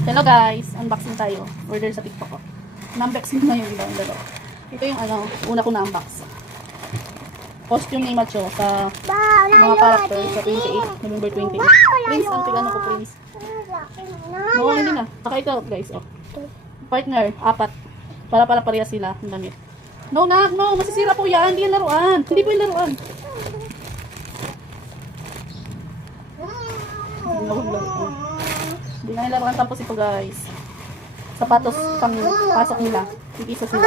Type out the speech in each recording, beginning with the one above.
Hello guys, unboxing tayo. Order sa TikTok ko. Na-unboxing na yung ibang dalawa. Ito yung una ko na-unbox. Costume ni Macho sa mga character sa 28, November 28. Prince, ang tigano ko, Prince. Oo, hindi na. Saka ito guys, oh. Partner, 4. Para pareha sila ng damit. No, masisira po yan. Hindi yung laruan. Hindi po yung laruan. Hindi na nilaruan. Tapos ito guys, sapatos pang pasok nila. Tig-isa sila.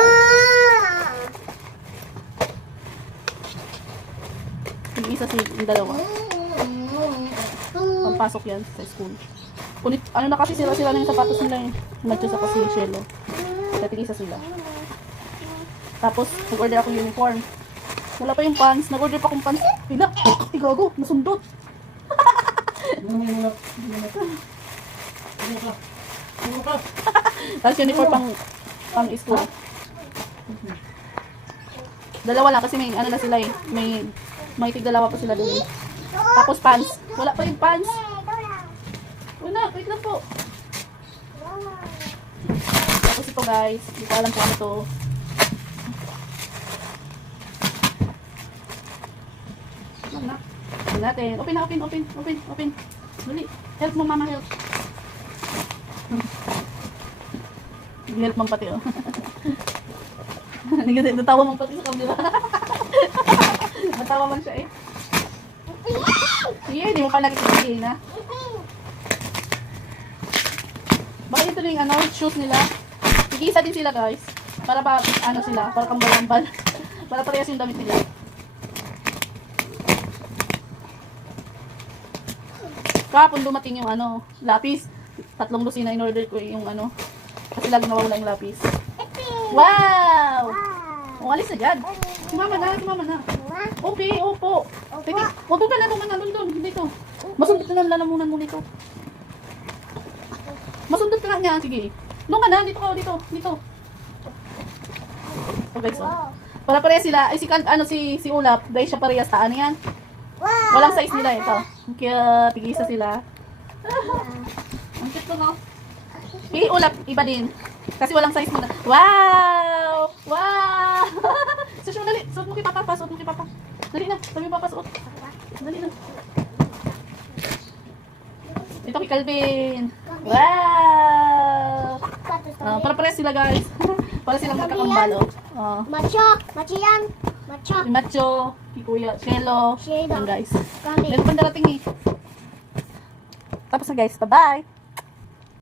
Tig-isa yung dalawa. Pampasok yan sa school. Kunit, ano na kasi sila na yung sapatos nila eh. Matcho sa kasi shelo. Kaya tig-isa sila. Tapos, nag-order ako yung uniform. Wala pa yung pants. Nag-order pa akong pants. Pila! Igago! Nasundot! Tapos uniform pang school. Dalawa lang kasi may ano na sila eh. May tig-dalawa pa sila doon. Tapos pants. Wala pa yung pants. Wala, wait lang po. Tapos ito guys. Hindi ko alam kung ano to. Natin. Open. Dali. Help mo mama, help. Help mo pati oh. Natawa mo pati sa kamera. Natawa man siya eh. Sige, hindi mo pa nakikitigil na. Baka ito na yung shoes nila. Tig-isa din sila guys. Para pa, sila, para kambal-kambal. Para parehas yung damit nila. Kahapon dumating yung lapis. 3 dosina in order ko yung kasi lagi nawawala yung lapis. Wow! Alis na dyan. Sumama na. Okay, opo. Teka, doon ka na, doon. Dito. Masundot ka na, lalamunan mo dito. Masundot ka niya, sige. Doon ka na, dito. Okay, so. Para pareha sila, ay si Ulap, dahil siya parehas sa yan. Walang size nila ito. Kaya tig-isa sila. Ang cute ko, no? Ulap, iba din. Kasi walang size nila. Wow! Susunod, dali. Suot mo kay Papa. Dali na. Sabi mo Papa, suot. Dali na. Ito kay Calvin. Wow! Para pares sila, guys. Para silang magkakambalo. Macho yan. Macho, Kikuya, Shelo. Yan guys. Meron pang darating eh. Tapos na guys. Bye-bye!